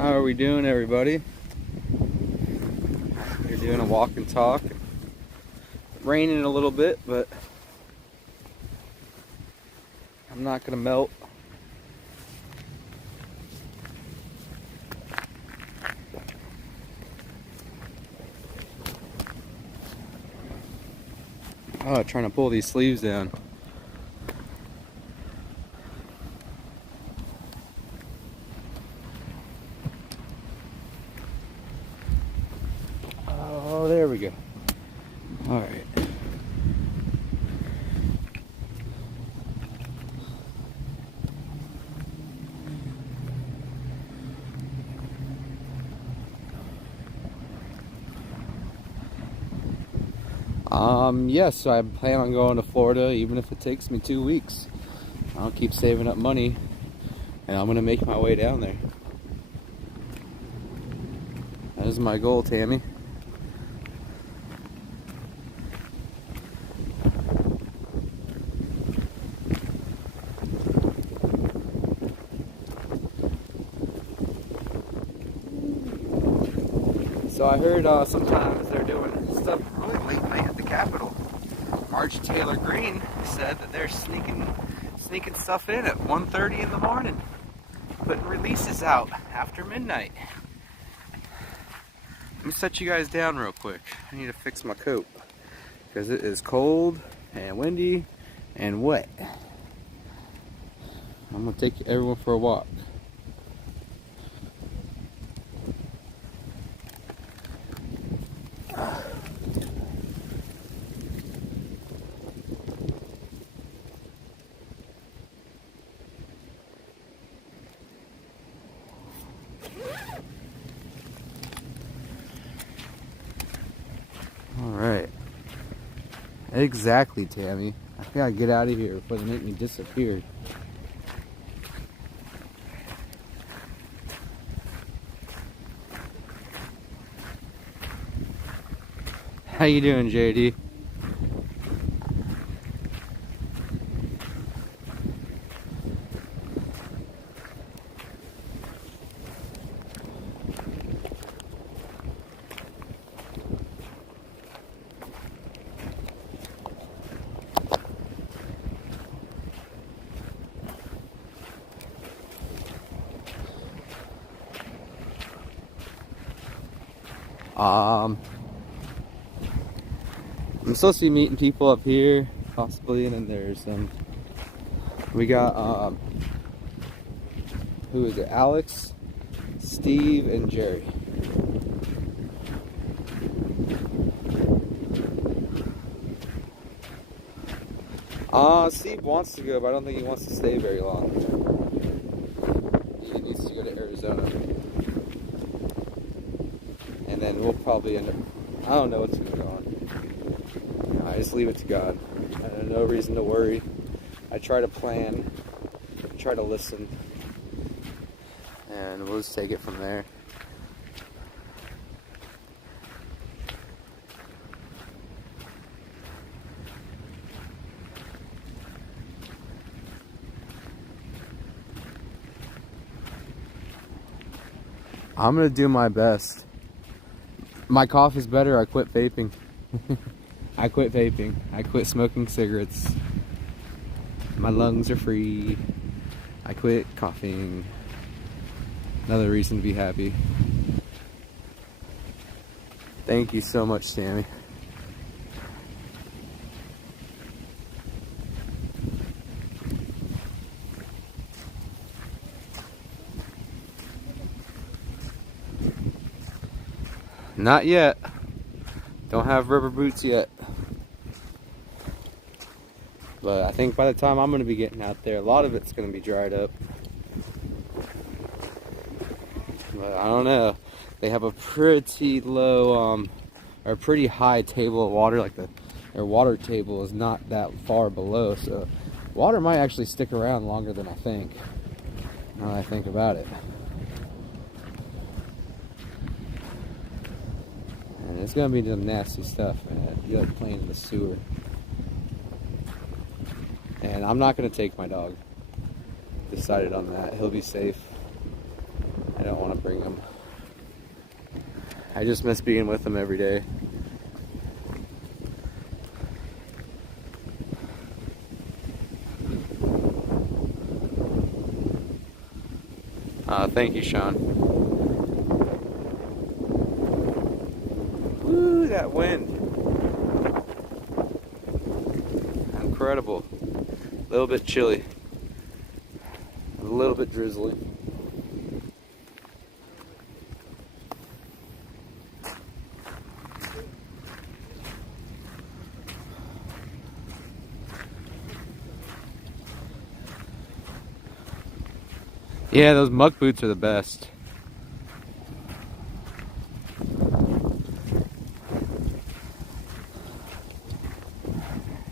How are we doing, everybody? We're doing a walk and talk. Raining a little bit, but I'm not gonna melt. Oh, trying to pull these sleeves down. Oh, there we go. All right. Yes, I plan on going to Florida, even if it takes me 2 weeks. I'll keep saving up money, and I'm gonna make my way down there. That is my goal, Tammy. So I heard sometimes they're doing stuff really late night at the Capitol. Marge Taylor Greene said that they're sneaking stuff in at 1:30 in the morning, putting releases out after midnight. Let me set you guys down real quick. I need to fix my coat because it is cold and windy and wet. I'm gonna take everyone for a walk. Alright. Exactly, Tammy. I gotta get out of here before they make me disappear. How you doing, JD? I'm supposed to be meeting people up here, possibly, and then there's we got who is it? Alex, Steve, and Jerry. Steve wants to go, but I don't think he wants to stay very long. He needs to go to Arizona. And then we'll probably end up, I don't know what's going to go on. I just leave it to God. I have no reason to worry. I try to plan, try to listen, and we'll just take it from there. I'm gonna do my best. My cough is better. I quit vaping. I quit vaping. I quit smoking cigarettes. My lungs are free. I quit coughing. Another reason to be happy. Thank you so much, Sammy. Not yet. Don't have rubber boots yet. But I think by the time I'm going to be getting out there, a lot of it's going to be dried up. But I don't know. They have a pretty low, or pretty high table of water. Like their water table is not that far below. So water might actually stick around longer than I think. Now that I think about it. And it's going to be some nasty stuff, man. You like playing in the sewer. And I'm not going to take my dog. Decided on that. He'll be safe. I don't want to bring them. I just miss being with them every day. Thank you, Sean. Woo, that wind. Incredible. A little bit chilly. A little bit drizzly. Yeah, those muck boots are the best.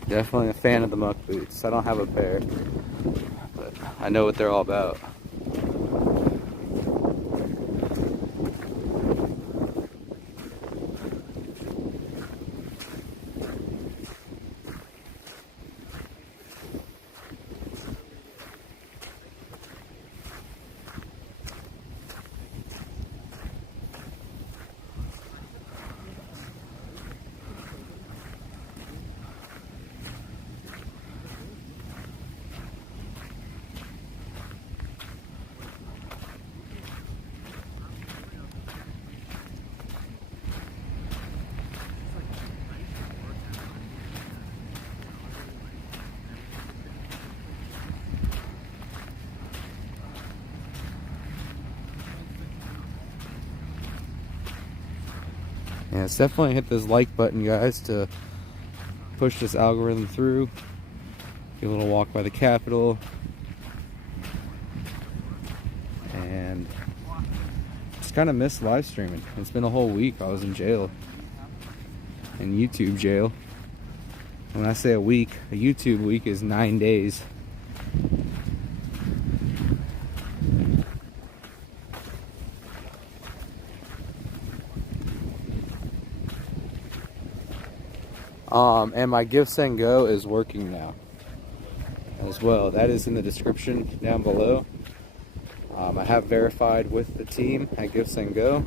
Definitely a fan of the muck boots. I don't have a pair, but I know what they're all about. Yeah, it's definitely hit this like button, guys, to push this algorithm through. Get a little walk by the Capitol. And just kind of missed live streaming. It's been a whole week. I was in jail. In YouTube jail. When I say a week, a YouTube week is 9 days. And my Give Send Go is working now as well. That is in the description down below. I have verified with the team at Give Send Go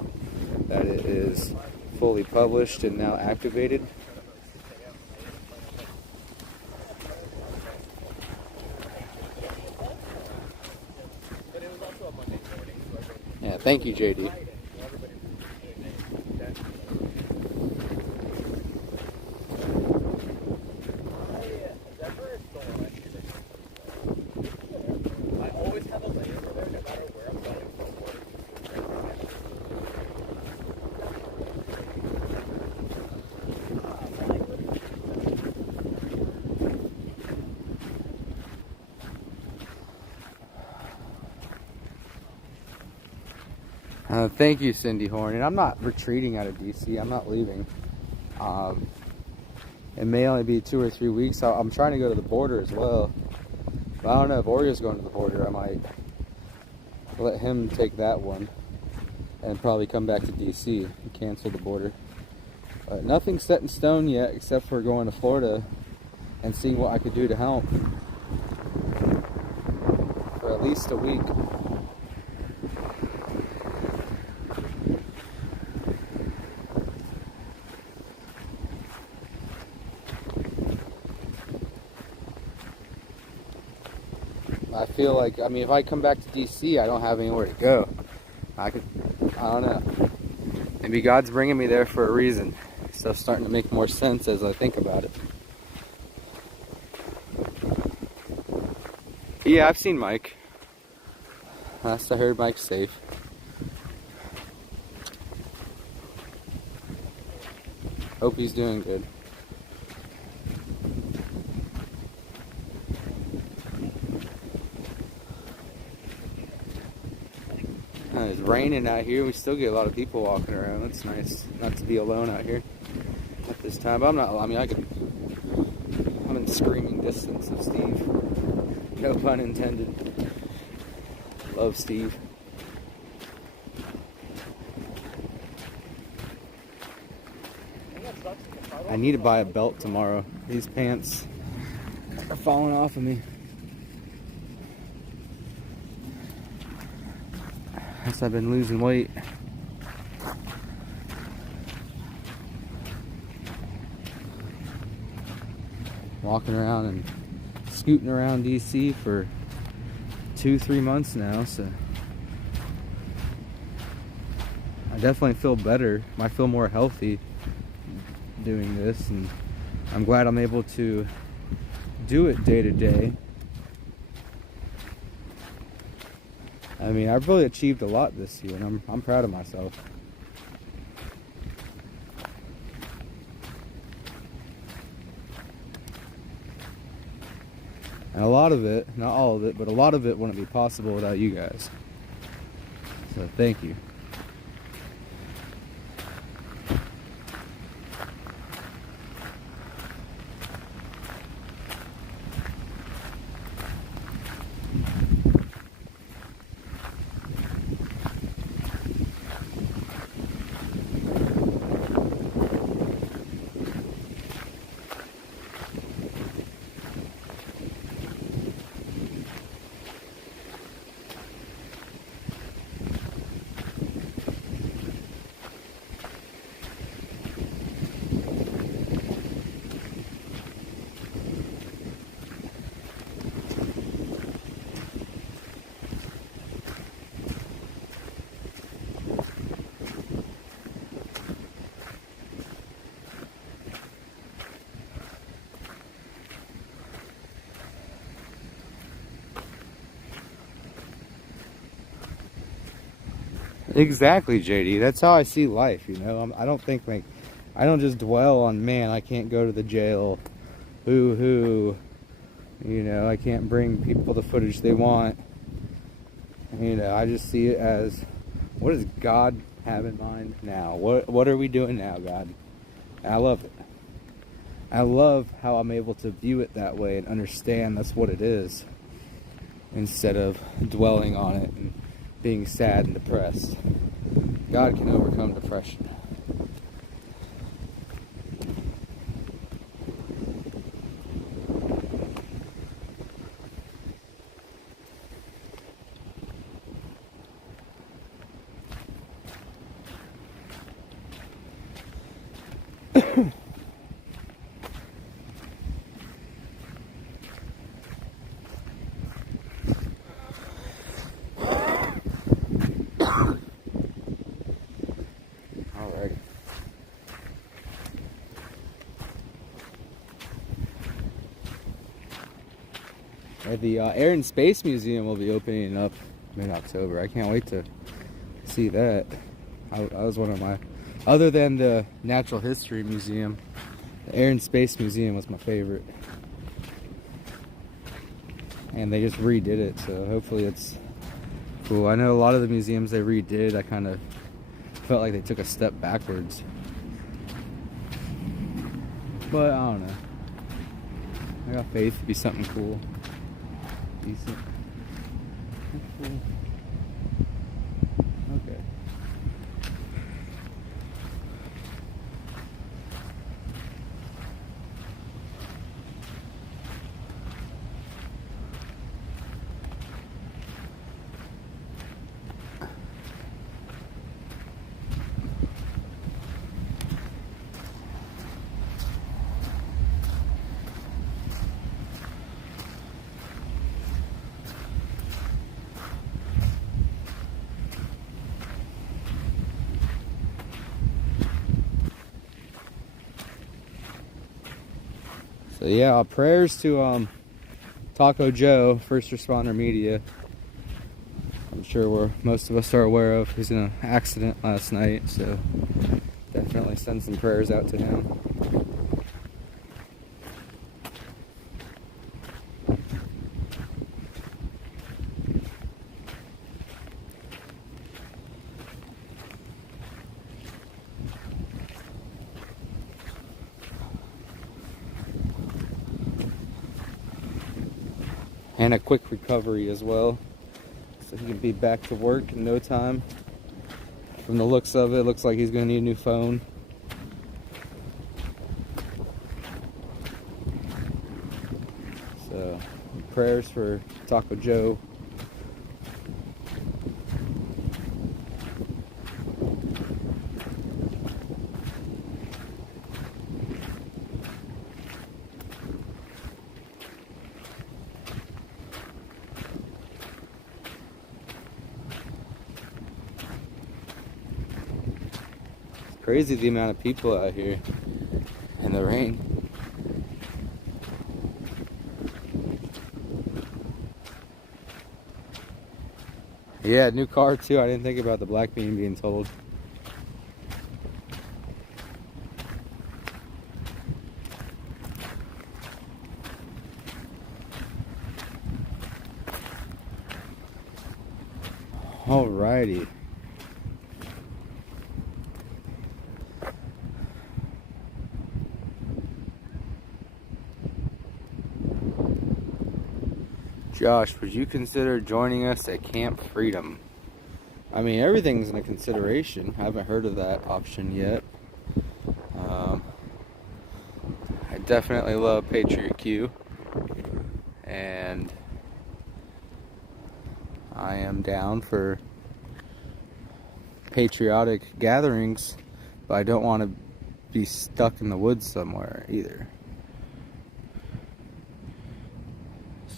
that it is fully published and now activated. Yeah, thank you, JD. Thank you, Cindy Horn. And I'm not retreating out of DC. I'm not leaving. It may only be 2 or 3 weeks. I'm trying to go to the border as well. But I don't know if Oreo's going to the border. I might let him take that one and probably come back to DC and cancel the border. But nothing's set in stone yet, except for going to Florida and seeing what I could do to help for at least a week. I feel like, I mean, if I come back to DC, I don't have anywhere to go. I don't know. Maybe God's bringing me there for a reason. Stuff's starting to make more sense as I think about it. Yeah, I've seen Mike. Last I heard, Mike's safe. Hope he's doing good. It's raining out here. We still get a lot of people walking around. It's nice not to be alone out here at this time. But I'm not, I mean, I'm in screaming distance of Steve. No pun intended. Love Steve. I need to buy a belt tomorrow. These pants are falling off of me. as I've been losing weight. Walking around and scooting around DC for 2-3 months now, so I definitely feel better. I feel more healthy doing this, and I'm glad I'm able to do it day to day. I mean, I've really achieved a lot this year, and I'm proud of myself. And a lot of it, not all of it, but a lot of it wouldn't be possible without you guys. So thank you. Exactly, JD. That's how I see life, you know. I don't think, like, I don't just dwell on, man, I can't go to the jail, boo-hoo, you know, I can't bring people the footage they want. You know, I just see it as, what does God have in mind now? What are we doing now, God? And I love it. I love how I'm able to view it that way and understand that's what it is, instead of dwelling on it and being sad and depressed. God can overcome depression. Alrighty. The Air and Space Museum will be opening up mid-October. I can't wait to see that. I was one of my, other than the Natural History Museum, the Air and Space Museum was my favorite. And they just redid it, so hopefully it's cool. I know a lot of the museums they redid, I kind of felt like they took a step backwards. But I don't know. I got faith to be something cool. Decent. Cool. Okay. So yeah, prayers to Taco Joe, First Responder Media. I'm sure most of us are aware of. He's in an accident last night, so definitely send some prayers out to him. And a quick recovery as well, so he can be back to work in no time. From the looks of it, looks like he's going to need a new phone. So, prayers for Taco Joe. Crazy the amount of people out here in the rain. Yeah, new car too. I didn't think about the black bean being totaled. Alrighty. Josh, would you consider joining us at Camp Freedom? I mean, everything's in a consideration. I haven't heard of that option yet. I definitely love Patriot Q, and I am down for patriotic gatherings, but I don't want to be stuck in the woods somewhere either.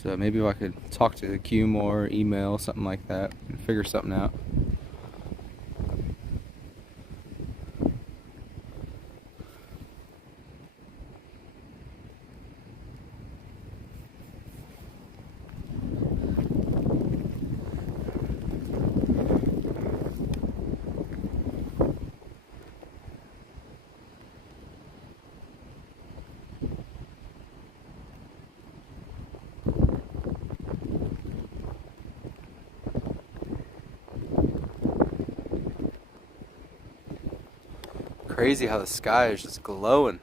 So maybe if I could talk to the Q more, email, something like that, and figure something out. Crazy how the sky is just glowing.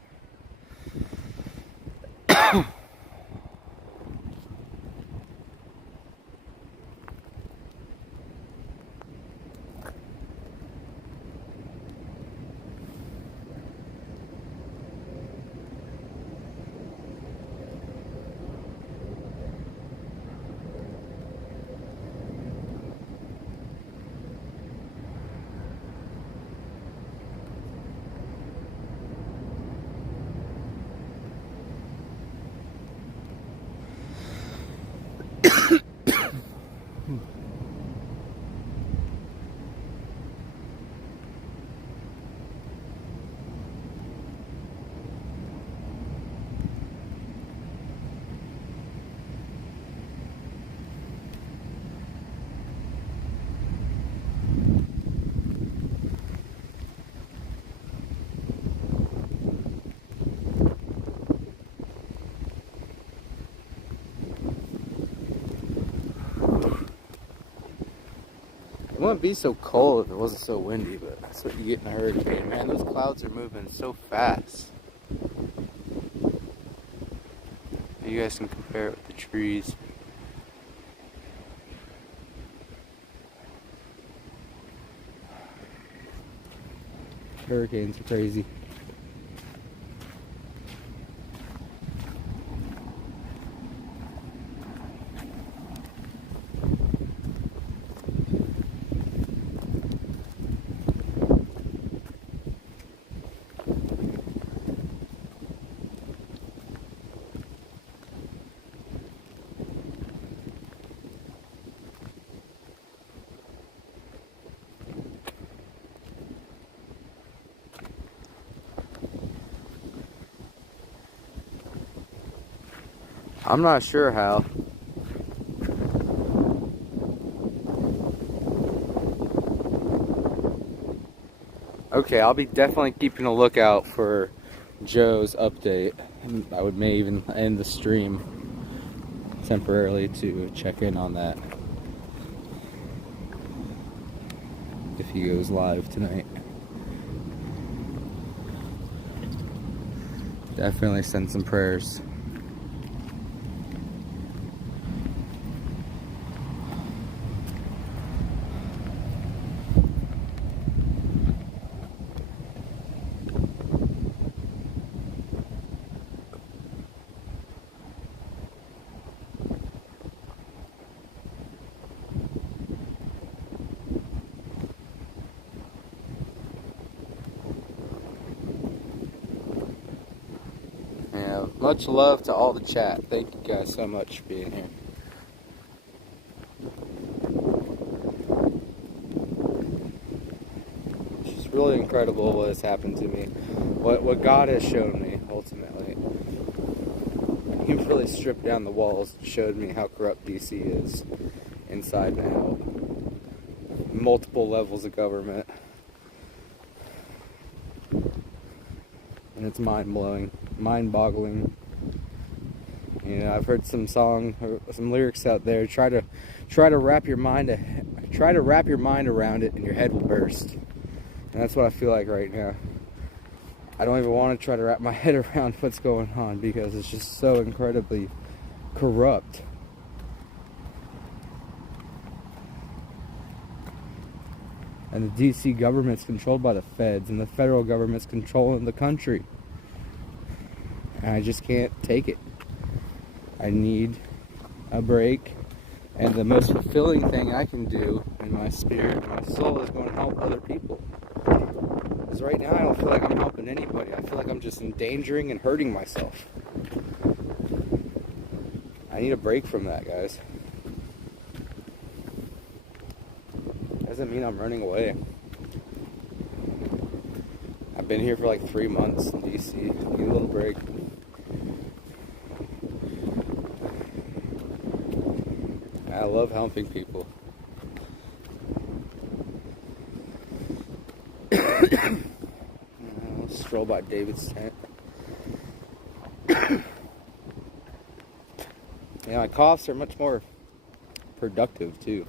It wouldn't be so cold if it wasn't so windy, but that's what you get in a hurricane. Man, those clouds are moving so fast. You guys can compare it with the trees. Hurricanes are crazy. I'm not sure how. Okay, I'll be definitely keeping a lookout for Joe's update. I may even end the stream temporarily to check in on that if he goes live tonight. Definitely send some prayers. Much love to all the chat. Thank you guys so much for being here. Just really incredible what has happened to me. What God has shown me, ultimately. He really stripped down the walls and showed me how corrupt DC is, inside and out. Multiple levels of government. And it's mind-blowing, mind-boggling. You know, I've heard some lyrics out there. Try to wrap your mind around it, and your head will burst. And that's what I feel like right now. I don't even want to try to wrap my head around what's going on because it's just so incredibly corrupt. And the DC government's controlled by the feds, and the federal government's controlling the country. And I just can't take it. I need a break. And the most fulfilling thing I can do in my spirit and my soul is going to help other people. Because right now I don't feel like I'm helping anybody. I feel like I'm just endangering and hurting myself. I need a break from that, guys. Doesn't mean I'm running away. I've been here for like 3 months in DC. Need a little break. I love helping people. Let's stroll by David's tent. Yeah, my coughs are much more productive too.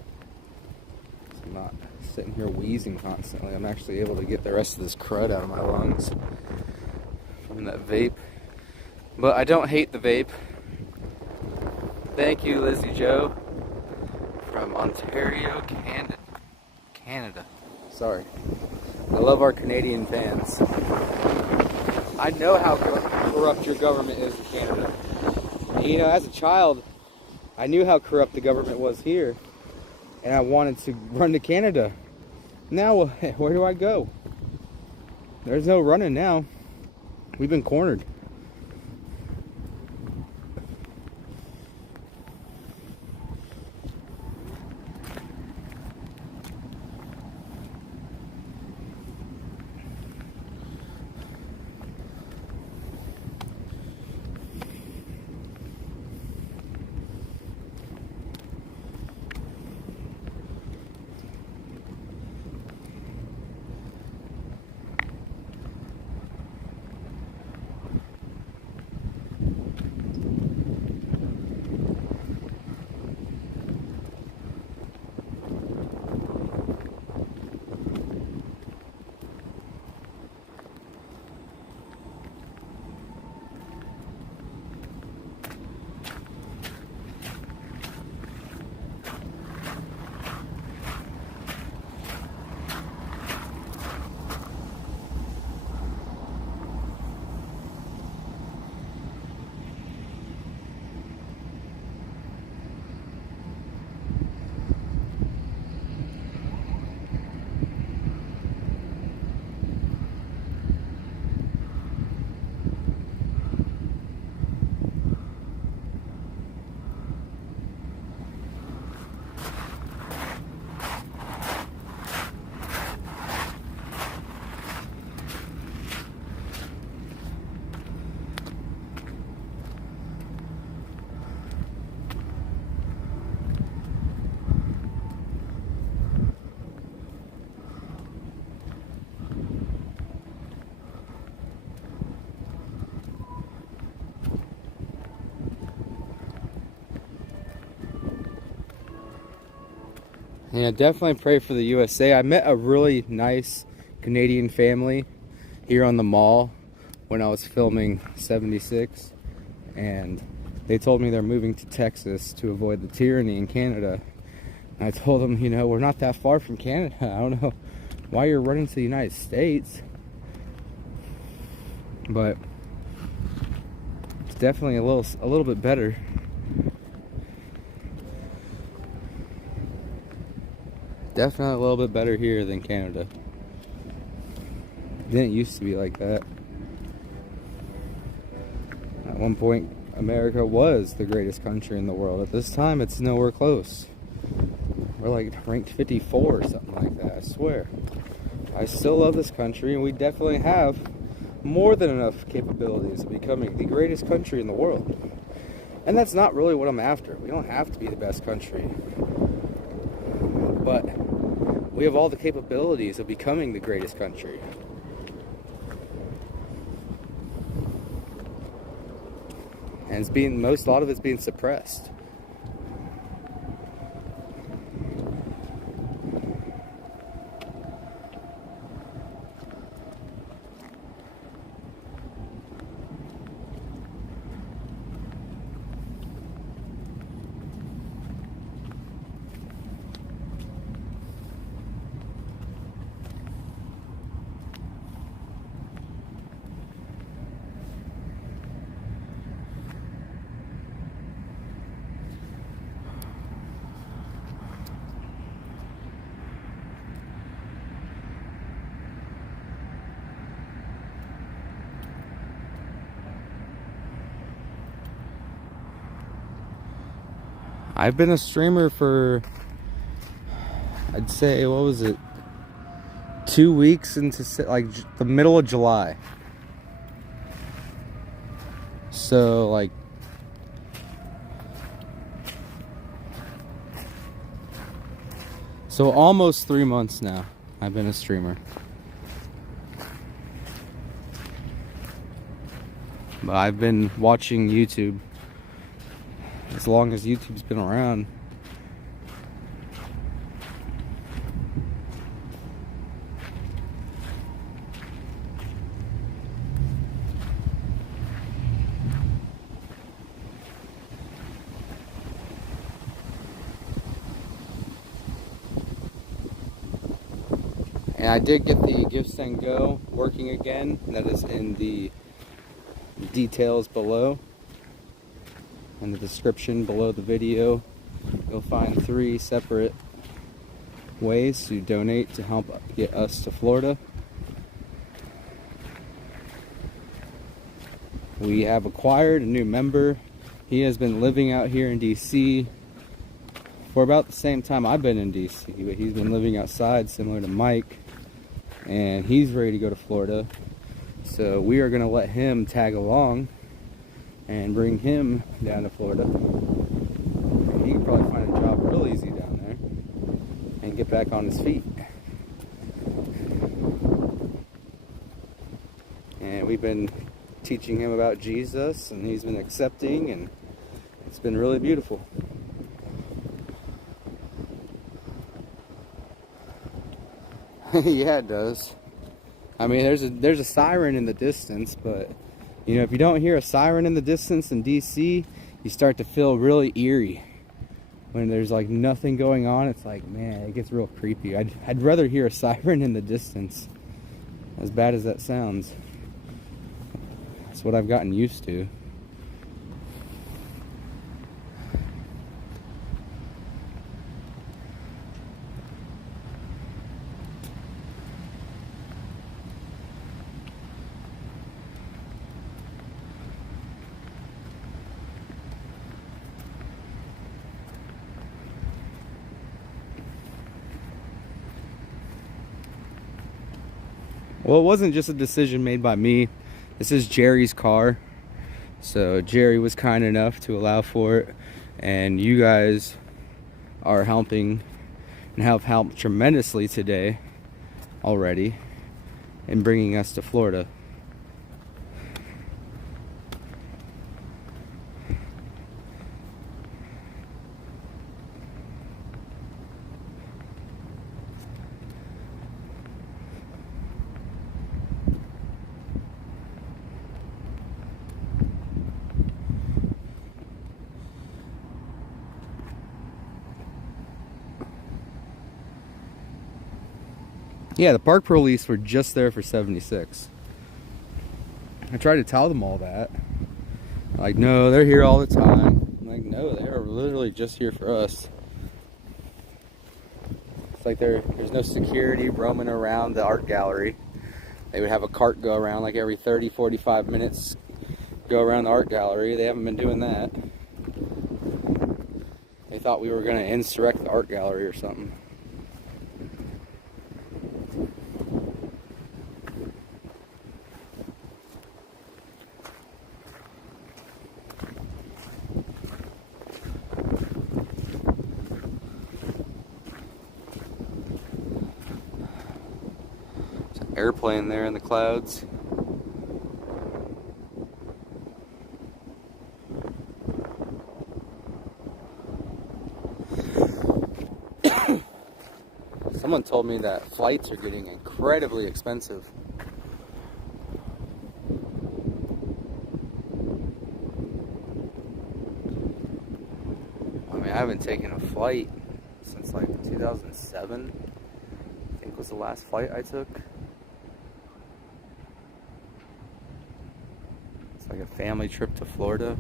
So I'm not sitting here wheezing constantly. I'm actually able to get the rest of this crud out of my lungs from that vape. But I don't hate the vape. Thank you, Lizzie Joe. From Ontario, Canada. Sorry. I love our Canadian fans. I know how corrupt your government is in Canada. You know, as a child, I knew how corrupt the government was here. And I wanted to run to Canada. Now, where do I go? There's no running now. We've been cornered. Yeah, definitely pray for the USA. I met a really nice Canadian family here on the mall when I was filming 76, and they told me they're moving to Texas to avoid the tyranny in Canada. And I told them, you know, we're not that far from Canada. I don't know why you're running to the United States, but it's definitely a little bit better. Definitely a little bit better here than Canada. It didn't used to be like that. At one point, America was the greatest country in the world. At this time, it's nowhere close. We're like ranked 54 or something like that, I swear. I still love this country, and we definitely have more than enough capabilities of becoming the greatest country in the world. And that's not really what I'm after. We don't have to be the best country, but we have all the capabilities of becoming the greatest country. And a lot of it's being suppressed. I've been a streamer for, I'd say, what was it, 2 weeks into like the middle of July. So like almost 3 months now I've been a streamer. But I've been watching YouTube as long as YouTube's been around. And I did get the Give Send Go working again. That is in the details below. In the description below the video, you'll find 3 separate ways to donate to help get us to Florida. We have acquired a new member. He has been living out here in DC for about the same time I've been in DC, but he's been living outside, similar to Mike, and he's ready to go to Florida. So we are going to let him tag along and bring him down to Florida. And he can probably find a job real easy down there and get back on his feet. And we've been teaching him about Jesus, and he's been accepting, and it's been really beautiful. Yeah, it does. I mean, there's a siren in the distance, but you know, if you don't hear a siren in the distance in DC, you start to feel really eerie. When there's like nothing going on, it's like, man, it gets real creepy. I'd rather hear a siren in the distance, as bad as that sounds. That's what I've gotten used to. Well, it wasn't just a decision made by me. This is Jerry's car. So Jerry was kind enough to allow for it. And you guys are helping and have helped tremendously today already in bringing us to Florida. Yeah, the park police were just there for 76. I tried to tell them all that. Like, no, they're here all the time. I'm like, no, they are literally just here for us. It's like there's no security roaming around the art gallery. They would have a cart go around like every 30, 45 minutes, go around the art gallery. They haven't been doing that. They thought we were going to insurrect the art gallery or something. airplane there in the clouds. Someone told me that flights are getting incredibly expensive. I mean, I haven't taken a flight since like 2007, I think was the last flight I took. It's like a family trip to Florida.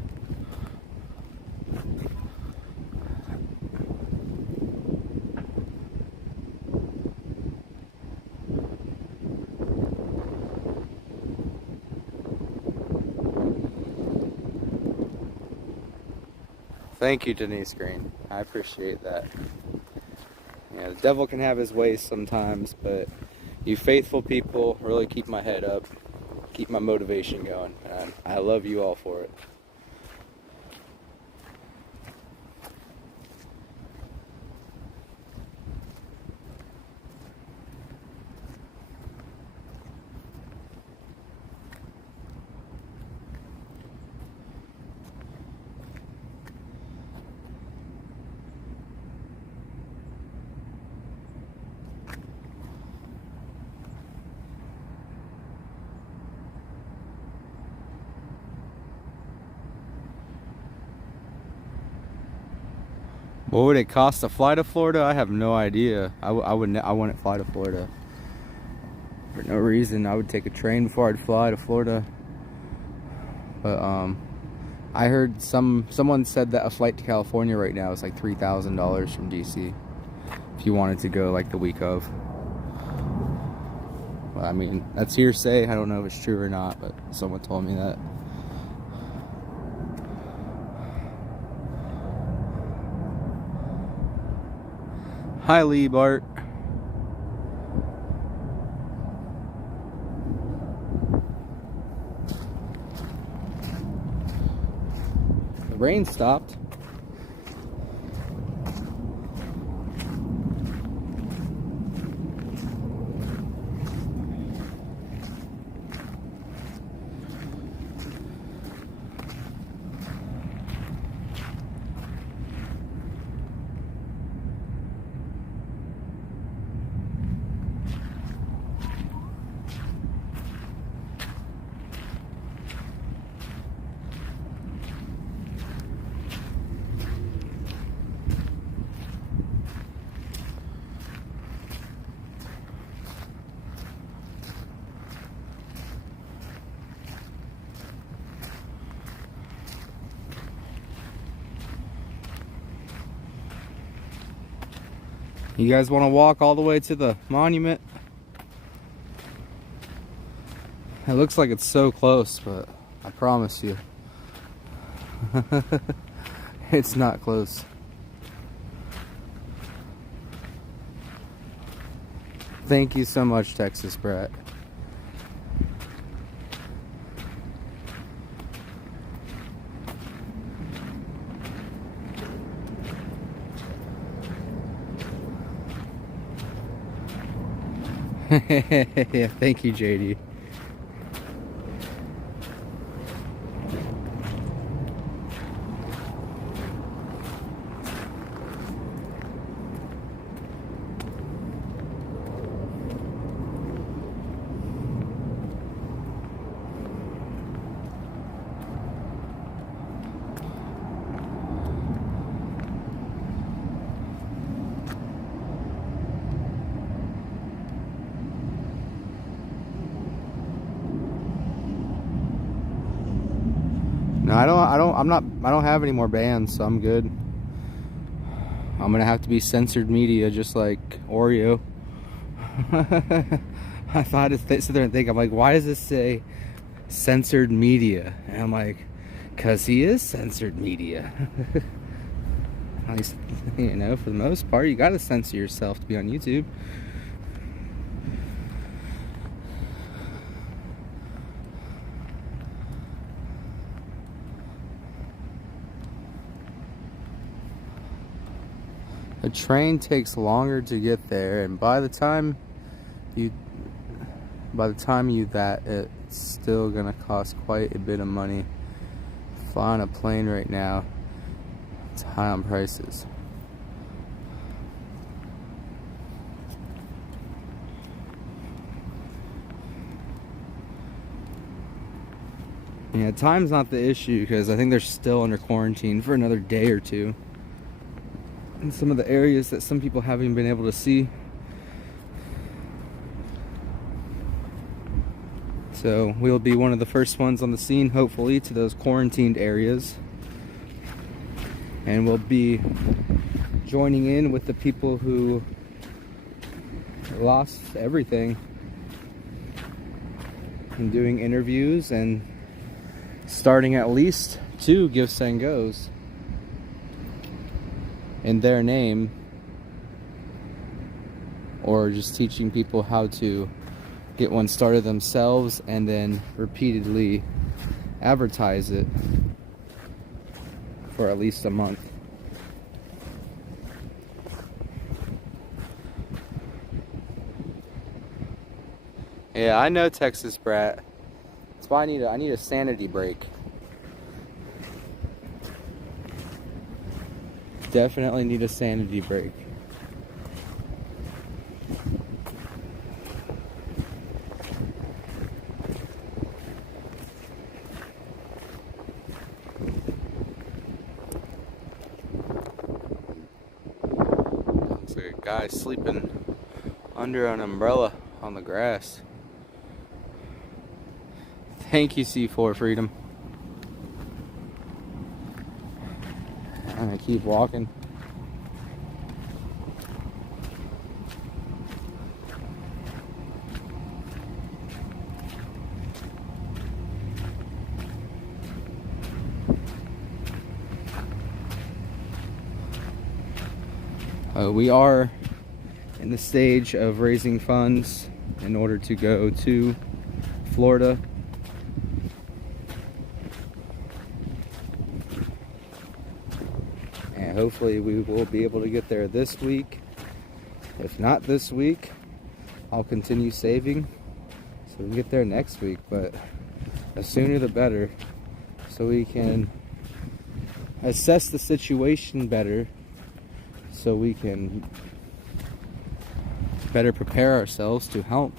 Thank you, Denise Green. I appreciate that. Yeah, the devil can have his ways sometimes, but you faithful people really keep my head up, keep my motivation going, and I love you all for it. What would it cost to fly to Florida? I have no idea. I wouldn't fly to Florida for no reason. I would take a train before I'd fly to Florida. But I heard someone said that a flight to California right now is like $3,000 from DC if you wanted to go like the week of. Well, I mean, that's hearsay. I don't know if it's true or not, but someone told me that. Hi, Lee Bart. The rain stopped. You guys want to walk all the way to the monument? It looks like it's so close, but I promise you, it's not close. Thank you so much, Texas Brat. Yeah, thank you, JD. No, I don't have any more bands, so I'm good. I'm gonna have to be censored media, just like Oreo. I thought to sit there and think, I'm like, why does this say censored media? And I'm like, cause he is censored media. At least, you know, for the most part, you gotta censor yourself to be on YouTube. The train takes longer to get there, and by the time you by the time you that, it's still gonna cost quite a bit of money. To fly on a plane right now, it's high on prices. Yeah, time's not the issue because I think they're still under quarantine for another day or two in some of the areas that some people haven't been able to see. So we'll be one of the first ones on the scene, hopefully, to those quarantined areas. And we'll be joining in with the people who lost everything and doing interviews and starting at least 2 gifts and goes in their name, or just teaching people how to get one started themselves and then repeatedly advertise it for at least a month. Yeah, I know, Texas brat. That's why I need a sanity break. Definitely need a sanity break. Looks like a guy sleeping under an umbrella on the grass. Thank you, C4 Freedom. I'm gonna keep walking. We are in the stage of raising funds in order to go to Florida. And hopefully we will be able to get there this week. If not this week, I'll continue saving so we can get there next week. But the sooner the better, so we can assess the situation better, so we can better prepare ourselves to help.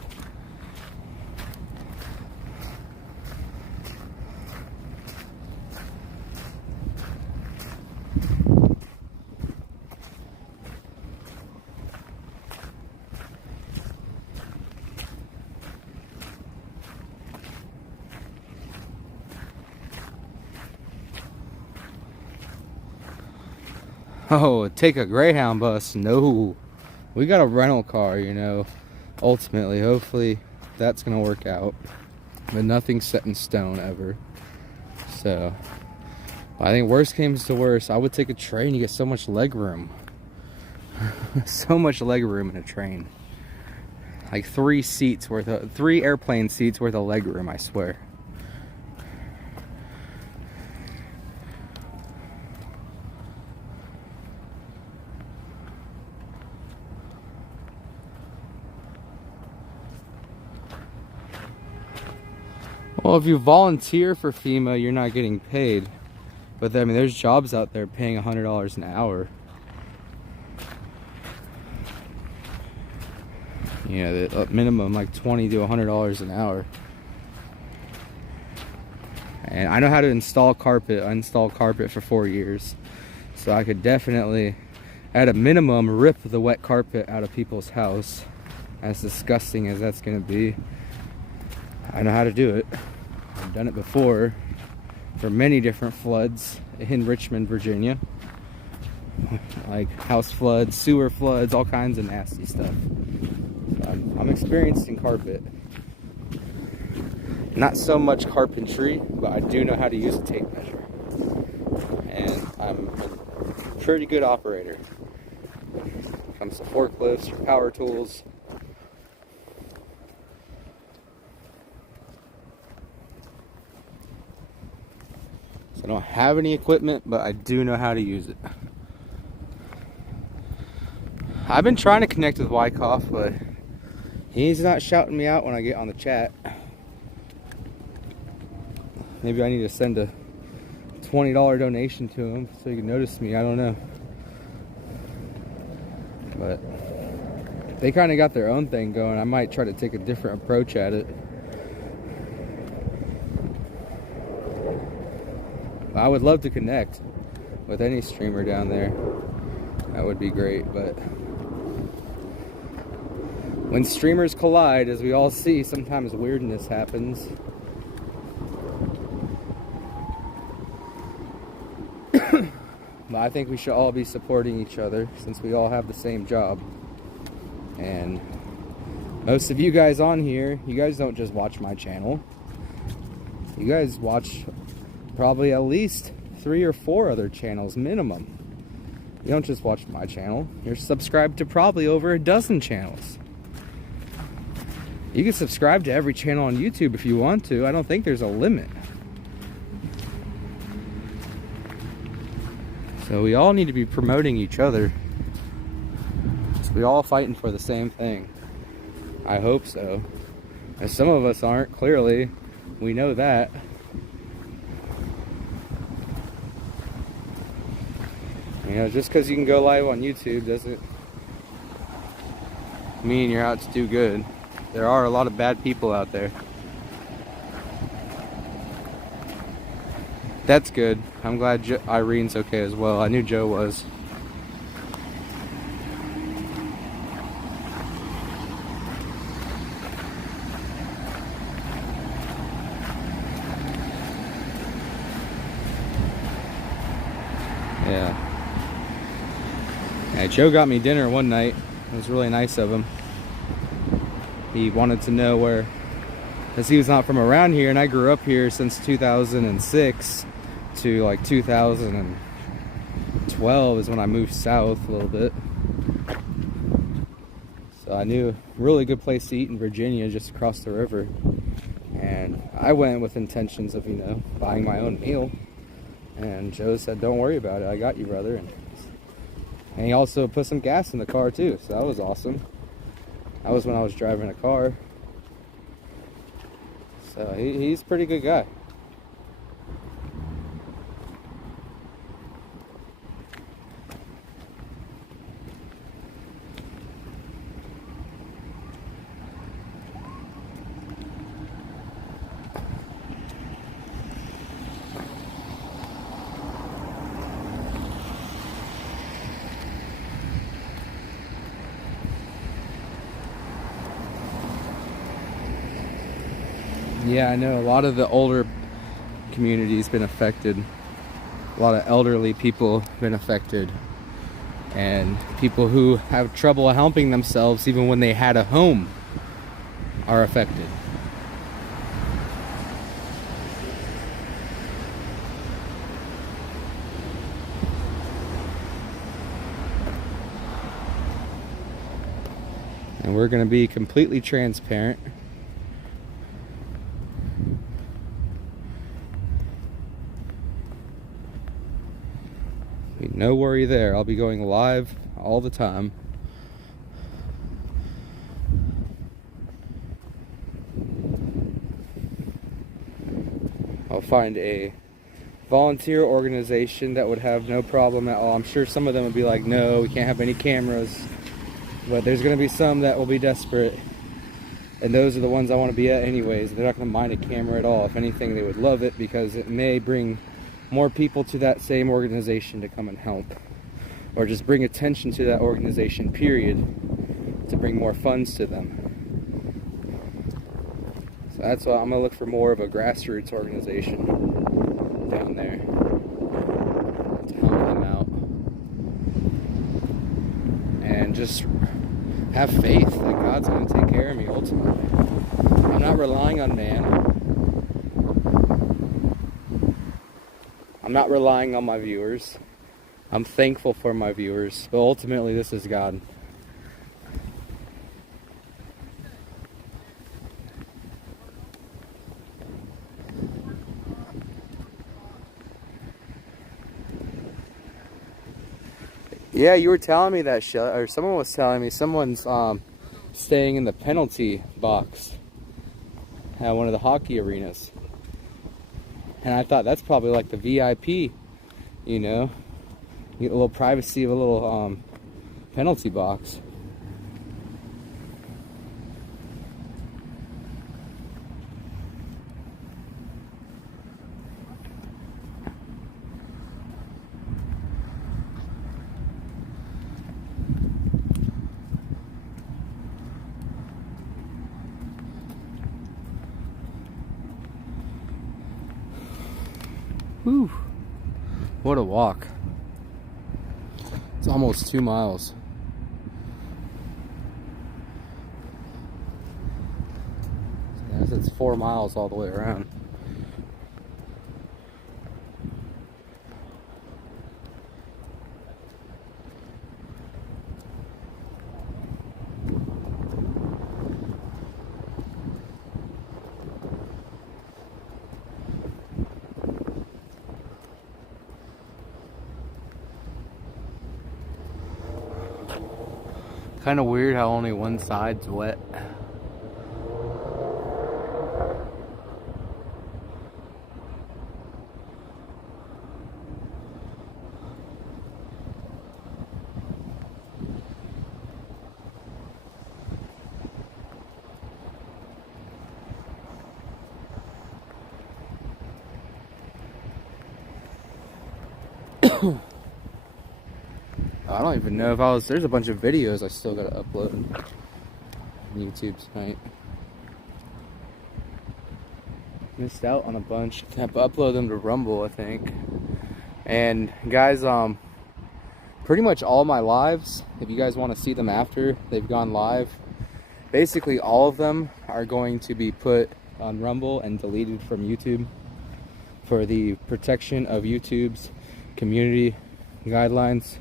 Oh, take a Greyhound bus? No. We got a rental car, you know. Ultimately, hopefully that's gonna work out. But nothing's set in stone ever. So I think worst comes to worst, I would take a train. You get so much leg room. So much leg room in a train. Like 3 airplane seats worth of leg room, I swear. Well, if you volunteer for FEMA, you're not getting paid. But I mean, there's jobs out there paying $100 an hour. Yeah, the minimum like $20 to $100 an hour. And I know how to install carpet. I installed carpet for 4 years. So I could definitely, at a minimum, rip the wet carpet out of people's house. As disgusting as that's gonna be, I know how to do it. I've done it before for many different floods in Richmond, Virginia. Like house floods, sewer floods, all kinds of nasty stuff. So I'm experienced in carpet. Not so much carpentry, but I do know how to use a tape measure. And I'm a pretty good operator when it comes to forklifts or power tools. I don't have any equipment, but I do know how to use it. I've been trying to connect with Wyckoff, but He's not shouting me out when I get on the chat. Maybe I need to send a $20 donation to him so he can notice me. I don't know. But they kind of got their own thing going. I might try to take a different approach at it. I would love to connect with any streamer down there. That would be great, but when streamers collide, as we all see, sometimes weirdness happens. But I think we should all be supporting each other since we all have the same job. And most of you guys on here, you guys don't just watch my channel. You guys watch probably at least 3 or 4 other channels minimum. You don't just watch my channel. You're subscribed to probably over a dozen channels. You can subscribe to every channel on YouTube if you want to. I don't think there's a limit. So we all need to be promoting each other. So we all fighting for the same thing. I hope so. And some of us aren't, clearly. We know that. You know, just because you can go live on YouTube doesn't mean you're out to do good. There are a lot of bad people out there. That's good. I'm glad Irene's okay as well. I knew Joe was. Yeah. Yeah, Joe got me dinner one night. It was really nice of him. He wanted to know where, because he was not from around here, and I grew up here since 2006 to like 2012 is when I moved south a little bit. So I knew a really good place to eat in Virginia, just across the river. And I went with intentions of, you know, buying my own meal. And Joe said, "Don't worry about it, I got you, brother." And he also put some gas in the car too, so that was awesome. That was when I was driving a car. So he's a pretty good guy. Yeah, I know a lot of the older community's been affected. A lot of elderly people have been affected. And people who have trouble helping themselves even when they had a home are affected. And we're going to be completely transparent. No worry there. I'll be going live all the time. I'll find a volunteer organization that would have no problem at all. I'm sure some of them would be like, no, we can't have any cameras. But there's going to be some that will be desperate. And those are the ones I want to be at anyways. They're not going to mind a camera at all. If anything, they would love it because it may bring more people to that same organization to come and help, or just bring attention to that organization, period, to bring more funds to them. So that's why I'm gonna look for more of a grassroots organization down there to help them out, and just have faith that God's gonna take care of me ultimately. I'm not relying on man. I'm not relying on my viewers. I'm thankful for my viewers, but ultimately this is God. Yeah, you were telling me that, or someone was telling me, someone's staying in the penalty box at one of the hockey arenas. And I thought that's probably like the VIP, you know, you get a little privacy of a little penalty box. Whew. What a walk. It's almost 2 miles. I guess it's 4 miles all the way around. Kind of weird how only one side's wet. I don't even know if there's a bunch of videos I still gotta upload on YouTube tonight. Missed out on a bunch. I have to upload them to Rumble, I think. And guys, pretty much all my lives, if you guys want to see them after they've gone live, basically all of them are going to be put on Rumble and deleted from YouTube for the protection of YouTube's community guidelines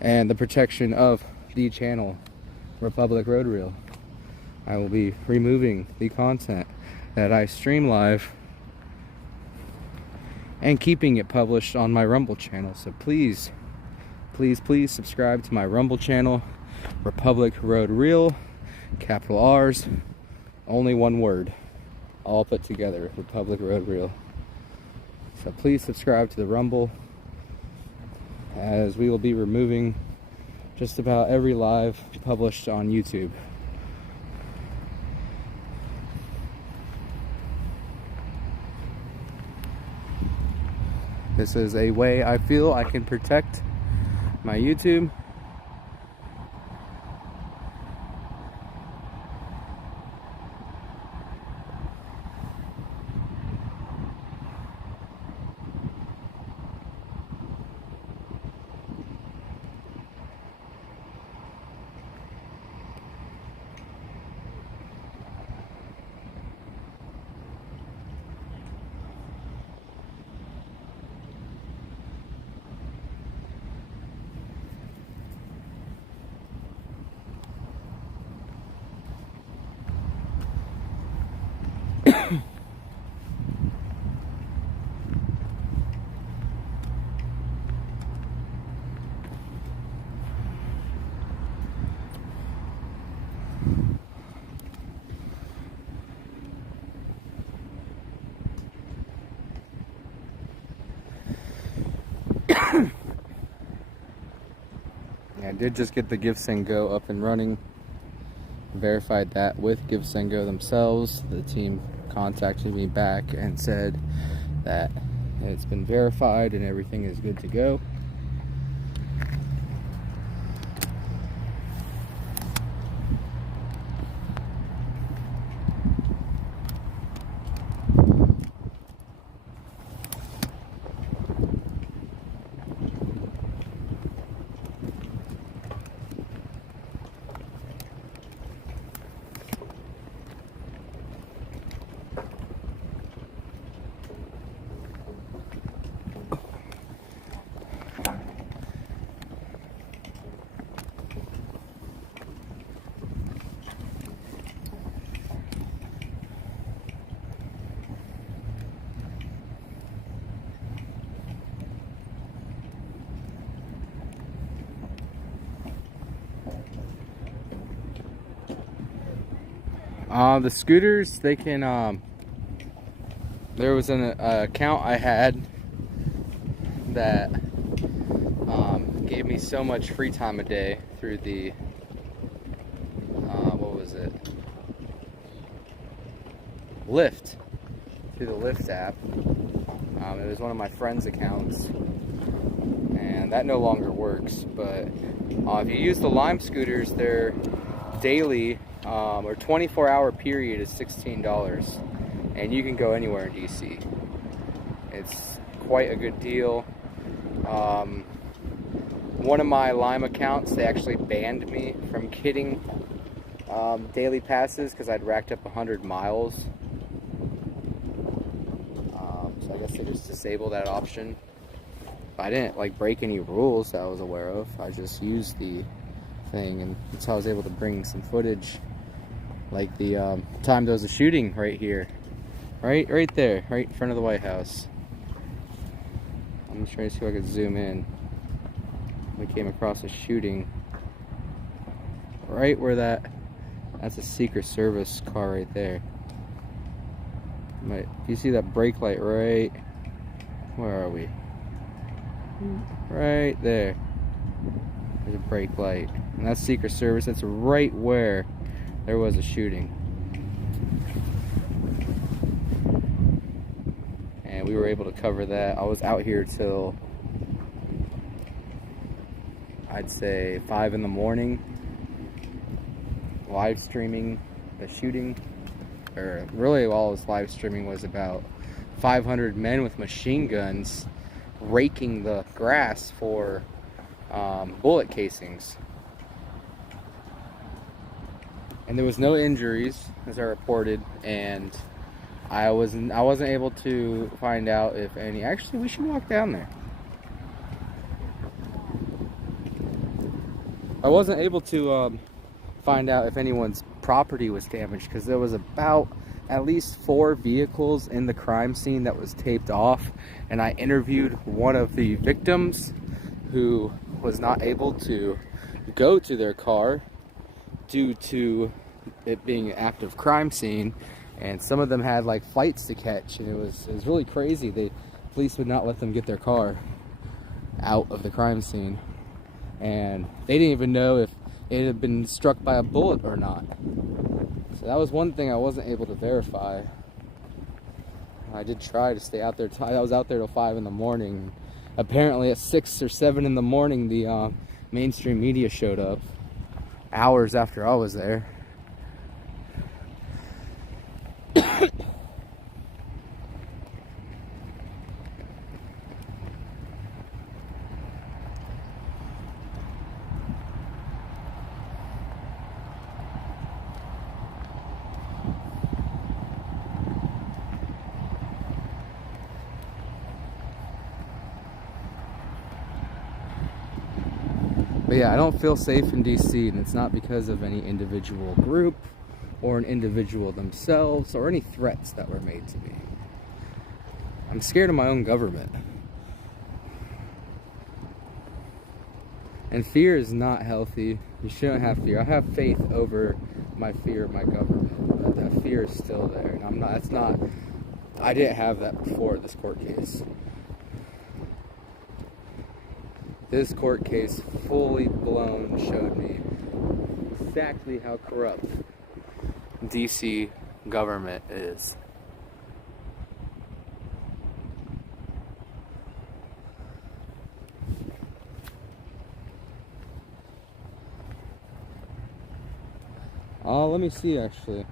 and the protection of the channel Republic Road Reel. I will be removing the content that I stream live and keeping it published on my Rumble channel. So please, please, please subscribe to my Rumble channel, Republic Road Reel, capital R's, only one word, all put together, Republic Road Reel. So please subscribe to the Rumble, as we will be removing just about every live published on YouTube. This is a way I feel I can protect my YouTube. I did just get the GiveSendGo up and running. Verified that with GiveSendGo themselves. The team contacted me back and said that it's been verified and everything is good to go. The scooters, they can, there was an account I had that gave me so much free time a day through the, what was it? Lyft, through the Lyft app. It was one of my friend's accounts, and that no longer works. But if you use the Lime scooters, their daily or 24-hour period is $16, and you can go anywhere in DC. It's quite a good deal. One of my Lime accounts, they actually banned me from getting daily passes because I'd racked up 100 miles. So I guess they just disabled that option. I didn't like break any rules that I was aware of. I just used the thing, and that's how I was able to bring some footage. Like the time there was a shooting right here, right there, right in front of the White House. I'm just trying to see if I could zoom in. We came across a shooting right where that's a Secret Service car right there. You see that brake light right? Where are we? Right there. There's a brake light, and that's Secret Service. That's right where there was a shooting, and we were able to cover that. I was out here till I'd say 5 in the morning, live streaming the shooting. Or really, all I was live streaming was about 500 men with machine guns raking the grass for bullet casings. And there was no injuries, as I reported, and I wasn't able to find out if any. Actually, we should walk down there. I wasn't able to find out if anyone's property was damaged, because there was about at least 4 vehicles in the crime scene that was taped off, and I interviewed one of the victims who was not able to go to their car due to it being an active crime scene, and some of them had like flights to catch, and it was really crazy. The police would not let them get their car out of the crime scene, and they didn't even know if it had been struck by a bullet or not. So that was one thing I wasn't able to verify. I did try to stay out there. I was out there till 5 in the morning. Apparently at 6 or 7 in the morning, the mainstream media showed up hours after I was there. But yeah, I don't feel safe in DC, and it's not because of any individual group or an individual themselves or any threats that were made to me. I'm scared of my own government. And fear is not healthy. You shouldn't have fear. I have faith over my fear of my government, but that fear is still there. And I didn't have that before this court case. This court case, fully blown, showed me exactly how corrupt DC government is. Let me see actually.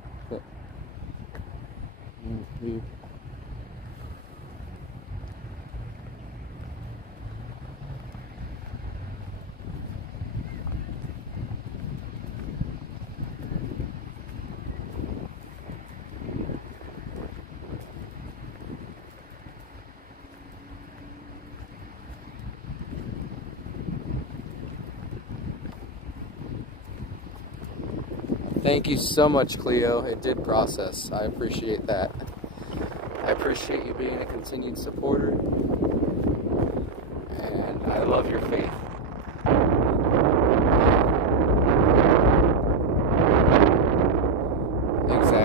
Thank you so much, Cleo. It did process. I appreciate that. I appreciate you being a continued supporter. And I love your faith. Exactly.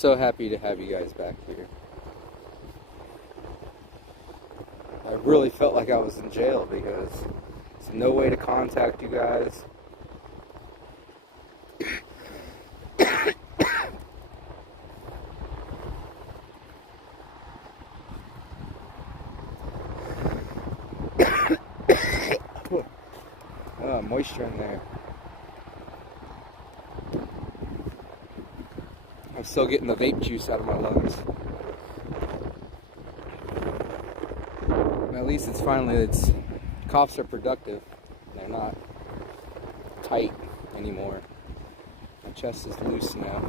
so happy to have you guys back here. I really felt like I was in jail because there's no way to contact you guys. Oh, moisture in there. I'm still getting the vape juice out of my lungs. At least it's coughs are productive. They're not tight anymore. My chest is loose now.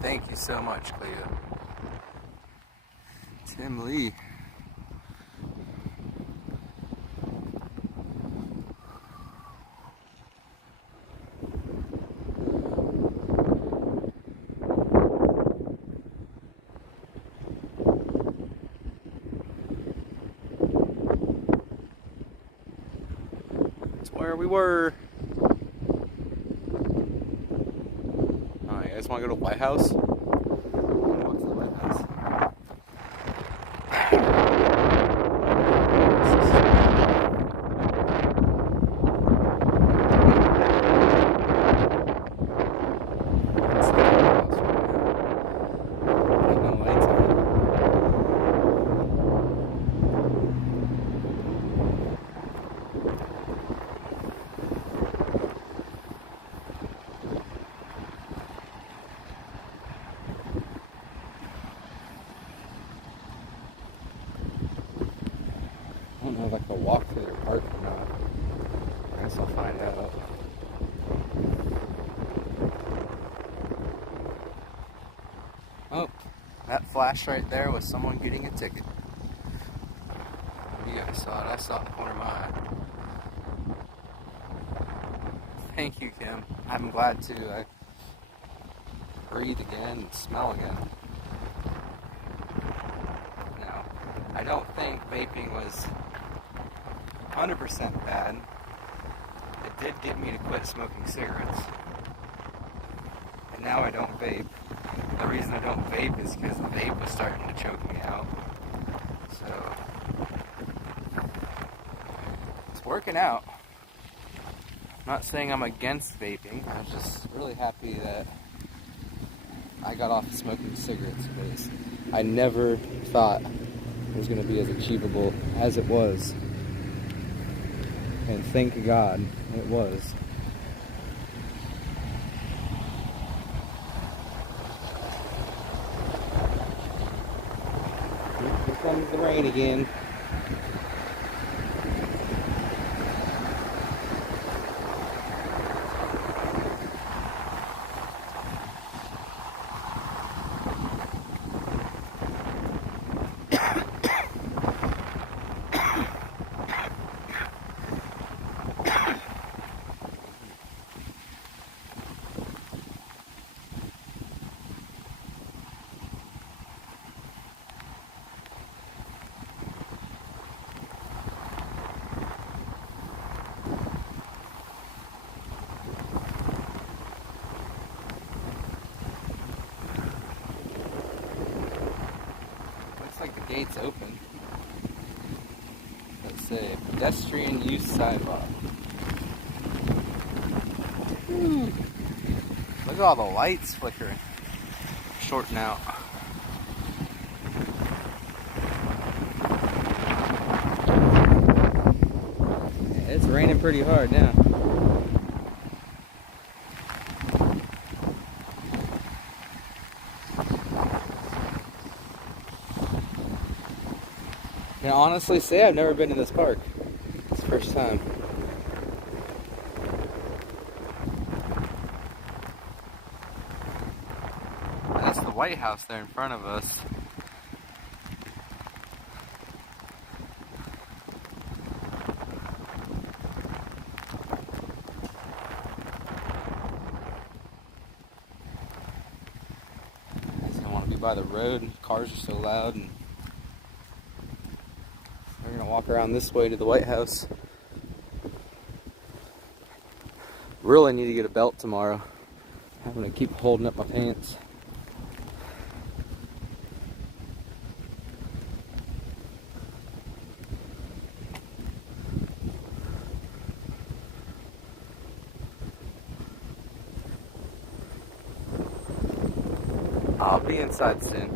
Thank you so much, Cleo. Tim Lee. Where we were. Oh, you guys want to go to the White House? Walk to the White House. It's the White House right now. Ain't no lights on. I don't know if I can walk to their park or not. I guess I'll find out. Oh, that flash right there was someone getting a ticket. You guys saw it. I saw it in the corner of my eye. Thank you, Kim. I'm glad too. I breathe again and smell again. Now, I don't think vaping was 100% bad. It did get me to quit smoking cigarettes. And now I don't vape. The reason I don't vape is because the vape was starting to choke me out. So, it's working out. I'm not saying I'm against vaping. I'm just really happy that I got off of smoking cigarettes because I never thought it was going to be as achievable as it was. And thank God it was. Here comes the rain again. Gates open. Let's say pedestrian use sidewalk. Look at all the lights flickering. Shorten out. Yeah, it's raining pretty hard now. I can honestly say I've never been to this park. It's the first time. And that's the White House there in front of us. I just don't want to be by the road and cars are so loud, and we're gonna walk around this way to the White House. Really need to get a belt tomorrow. Having to keep holding up my pants. I'll be inside soon.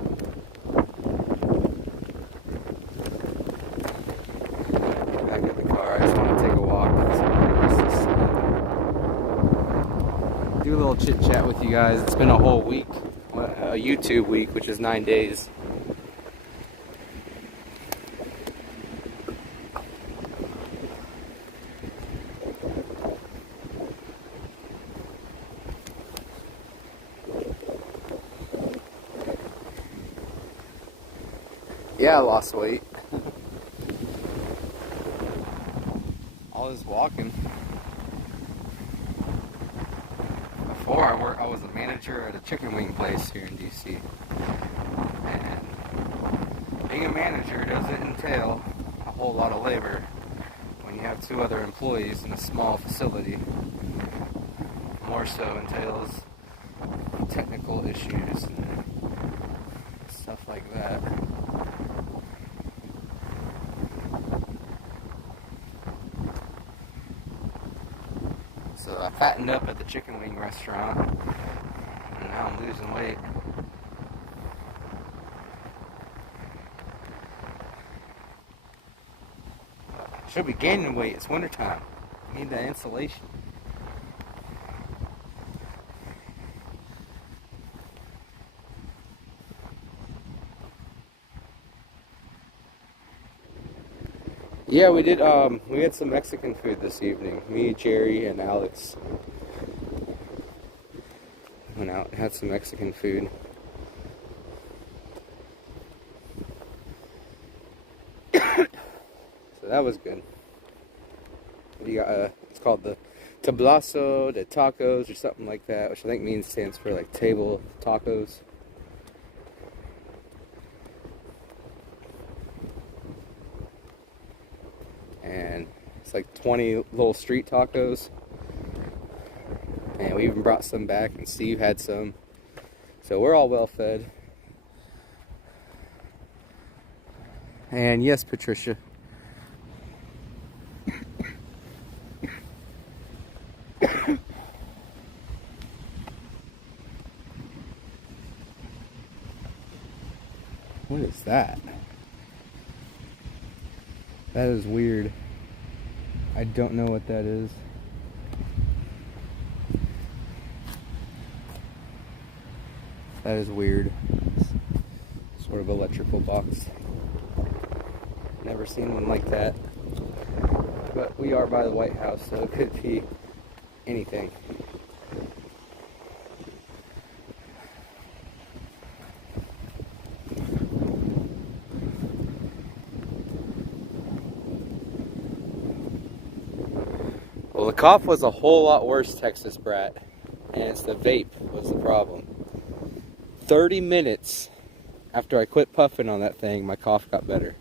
Back in the car. I just want to take a walk. Do a little chit chat with you guys. It's been a whole week, a YouTube week, which is 9 days. Yeah, I lost weight. All this walking. Before I was a manager at a chicken wing place here in DC. And being a manager doesn't entail a whole lot of labor when you have 2 other employees in a small facility. More so entails technical issues and stuff like that. So I fattened up at the chicken wing restaurant, and now I'm losing weight. Should be gaining weight. It's wintertime. I need that insulation. Yeah, we did. We had some Mexican food this evening. Me, Jerry, and Alex went out and had some Mexican food. So that was good. What do you got? It's called the Tablazo de Tacos or something like that, which I think stands for like table tacos. And it's like 20 little street tacos. And we even brought some back, and Steve had some. So we're all well fed. And yes, Patricia. What is that? That is weird. I don't know what that is. That is weird. Sort of electrical box. Never seen one like that. But we are by the White House, so it could be anything. Well, the cough was a whole lot worse, Texas brat, and it's the vape was the problem. 30 minutes after I quit puffing on that thing, my cough got better.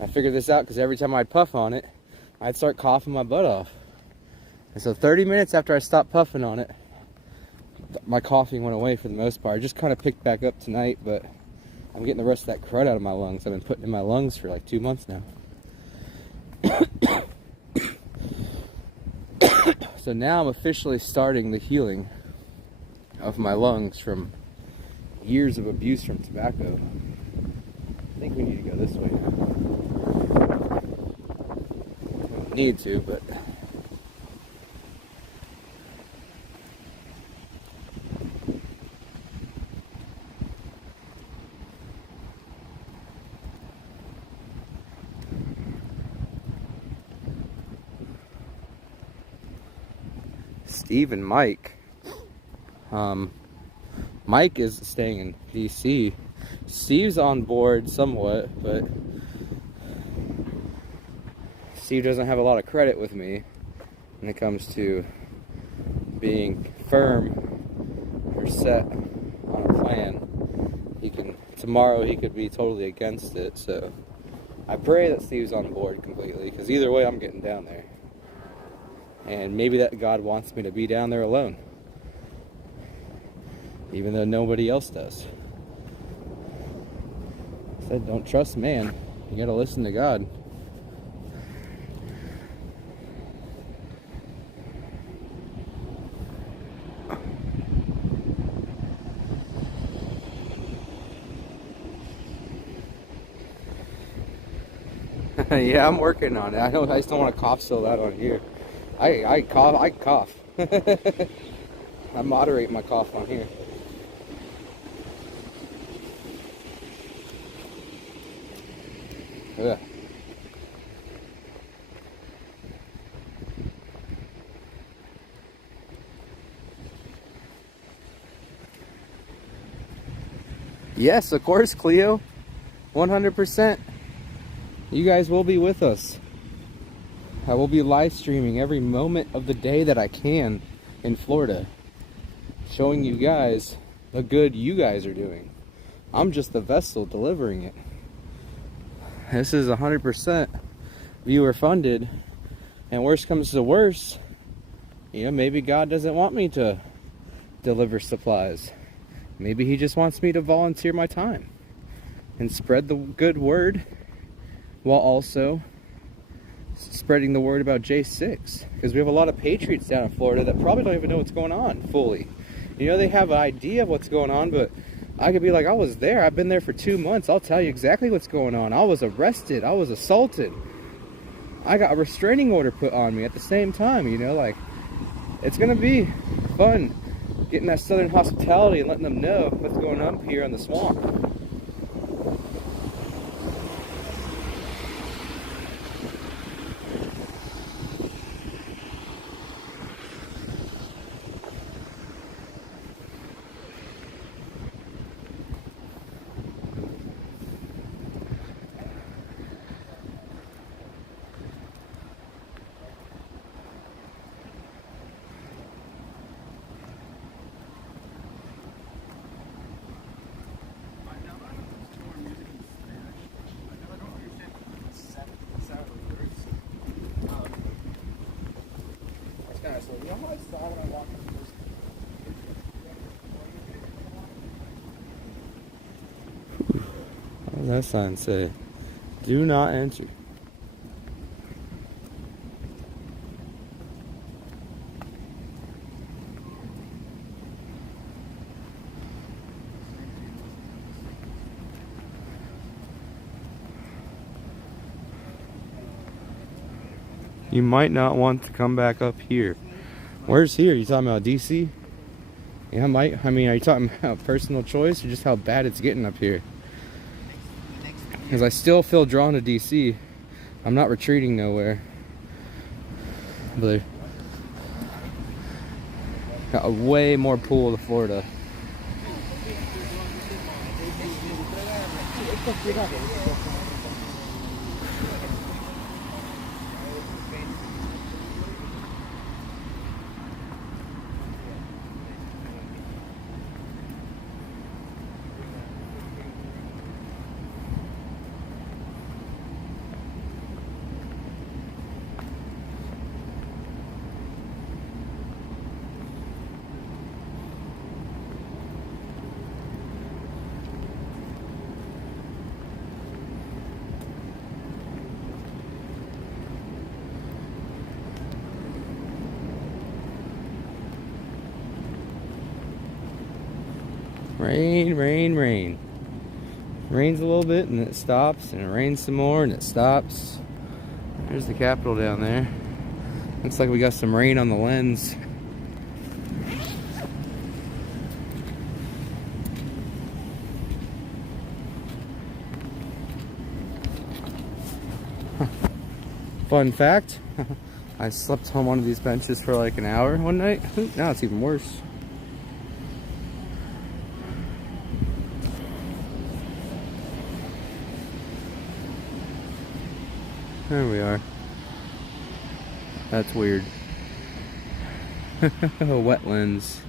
I figured this out because every time I'd puff on it, I'd start coughing my butt off. And so 30 minutes after I stopped puffing on it, my coughing went away for the most part. I just kind of picked back up tonight, but I'm getting the rest of that crud out of my lungs. I've been putting in my lungs for like 2 months now. So now I'm officially starting the healing of my lungs from years of abuse from tobacco. I think we need to go this way now. Don't need to, but Steve and Mike. Mike is staying in DC. Steve's on board somewhat, but Steve doesn't have a lot of credit with me when it comes to being firm or set on a plan. Tomorrow he could be totally against it, so I pray that Steve's on board completely, because either way I'm getting down there. And maybe that God wants me to be down there alone, even though nobody else does. I said, don't trust man. You gotta listen to God. Yeah, I'm working on it. I just don't want to cough so loud on here. I cough. I moderate my cough on here. Ugh. Yes, of course, Cleo. 100%. You guys will be with us. I will be live streaming every moment of the day that I can in Florida, showing you guys the good you guys are doing. I'm just the vessel delivering it. This is 100% viewer funded, and worst comes to worst, you know, maybe God doesn't want me to deliver supplies. Maybe he just wants me to volunteer my time and spread the good word, while also spreading the word about J6, because we have a lot of patriots down in Florida that probably don't even know what's going on fully. You know, they have an idea of what's going on, but I could be like, I was there, I've been there for 2 months, I'll tell you exactly what's going on. I was arrested, I was assaulted, I got a restraining order put on me at the same time. You know, like, it's gonna be fun getting that southern hospitality and letting them know what's going on here in the swamp. What does that sign say? Do not enter. You might not want to come back up here. Where's here? You talking about DC? Yeah, I mean, are you talking about personal choice or just how bad it's getting up here? Because I still feel drawn to DC. I'm not retreating nowhere. But got a way more pool to Florida. Rain, rain, rain. Rains a little bit and it stops, and it rains some more and it stops. There's the Capitol down there. Looks like we got some rain on the lens. Fun fact, I slept on one of these benches for like an hour one night. Now it's even worse. There we are. That's weird. Wetlands.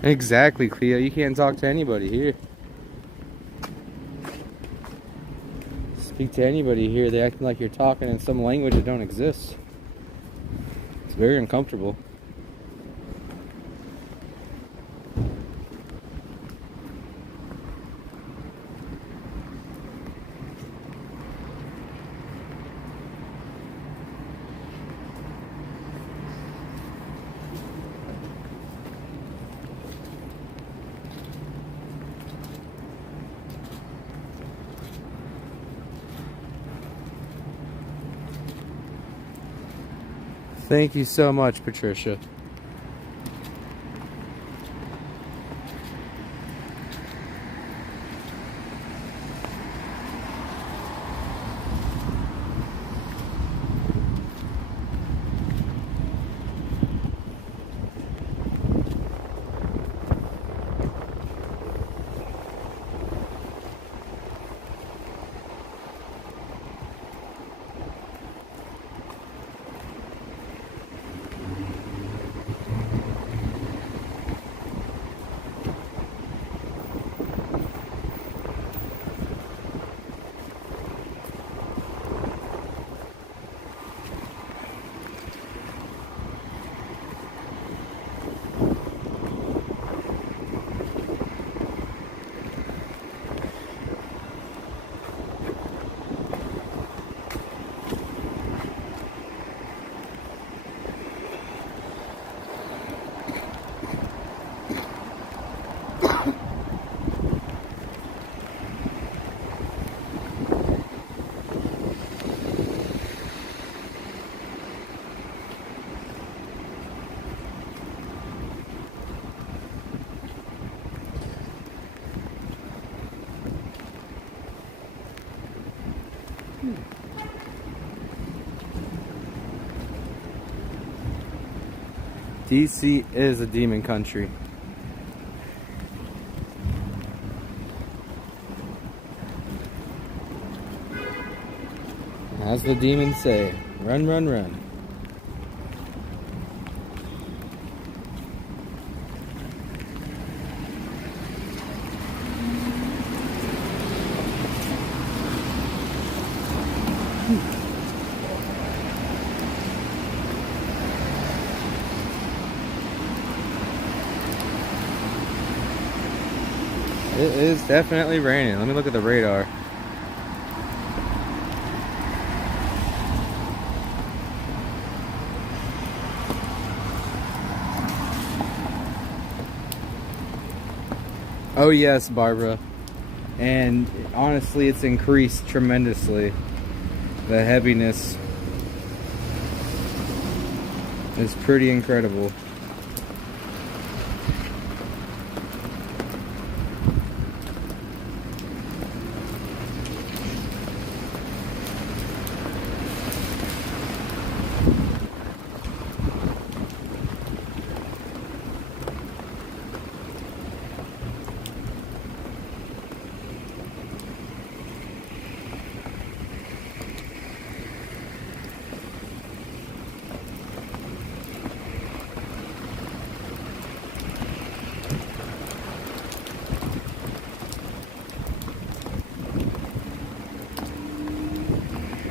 Exactly, Cleo. You can't talk to anybody here. Speak to anybody here, they acting like you're talking in some language that don't exist. It's very uncomfortable. Thank you so much, Patricia. DC is a demon country. As the demons say, run, run, run. It is definitely raining. Let me look at the radar. Oh yes, Barbara. And honestly, it's increased tremendously. The heaviness is pretty incredible.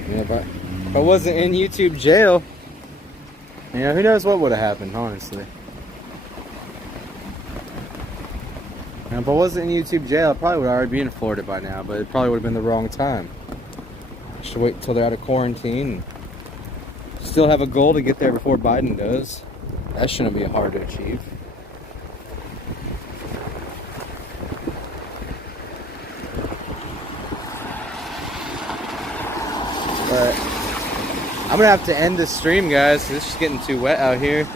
Yeah, but if I wasn't in YouTube jail, you know, who knows what would have happened, honestly. And if I wasn't in YouTube jail, I probably would already be in Florida by now, but it probably would have been the wrong time. I should wait until they're out of quarantine. Still have a goal to get there before Biden does. That shouldn't be hard to achieve. But I'm gonna have to end this stream, guys. It's just getting too wet out here.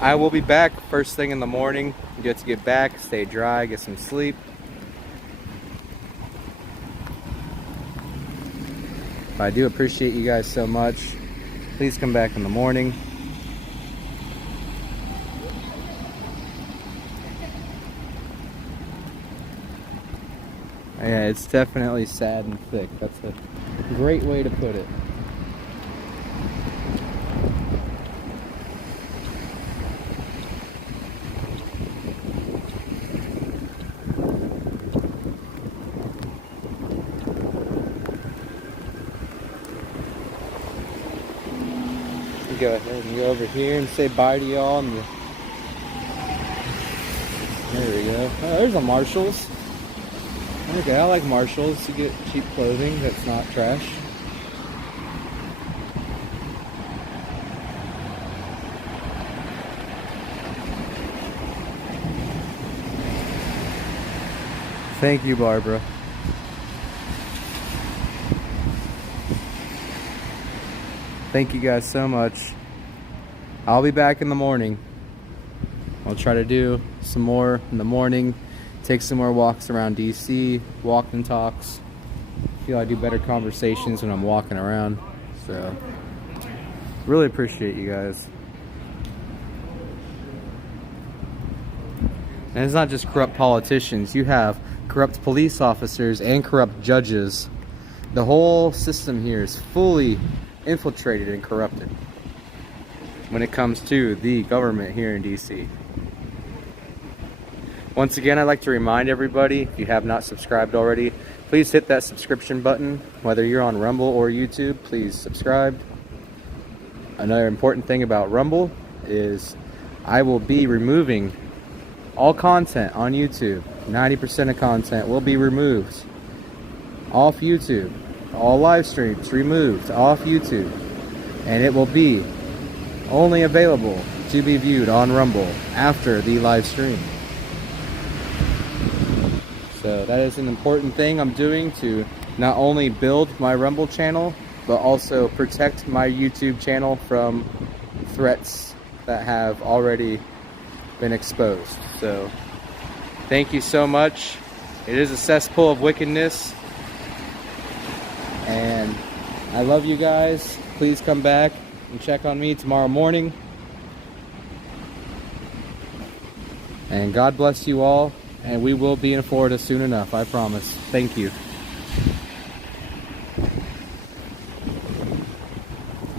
I will be back first thing in the morning. Get to get back, stay dry, get some sleep. I do appreciate you guys so much. Please come back in the morning. Yeah, it's definitely sad and thick. That's a great way to put it. Go ahead and go over here and say bye to y'all. There we go. Oh, there's a Marshall's. Okay, I like Marshalls to get cheap clothing that's not trash. Thank you, Barbara. Thank you guys so much. I'll be back in the morning. I'll try to do some more in the morning. Take some more walks around DC, walk and talks. I feel I do better conversations when I'm walking around. So, really appreciate you guys. And it's not just corrupt politicians. You have corrupt police officers and corrupt judges. The whole system here is fully infiltrated and corrupted when it comes to the government here in DC. Once again, I'd like to remind everybody, if you have not subscribed already, please hit that subscription button. Whether you're on Rumble or YouTube, please subscribe. Another important thing about Rumble is I will be removing all content on YouTube. 90% of content will be removed off YouTube. All live streams removed off YouTube. And it will be only available to be viewed on Rumble after the live stream. So that is an important thing I'm doing to not only build my Rumble channel, but also protect my YouTube channel from threats that have already been exposed. So thank you so much. It is a cesspool of wickedness, and I love you guys. Please come back and check on me tomorrow morning. And God bless you all. And we will be in Florida soon enough, I promise. Thank you.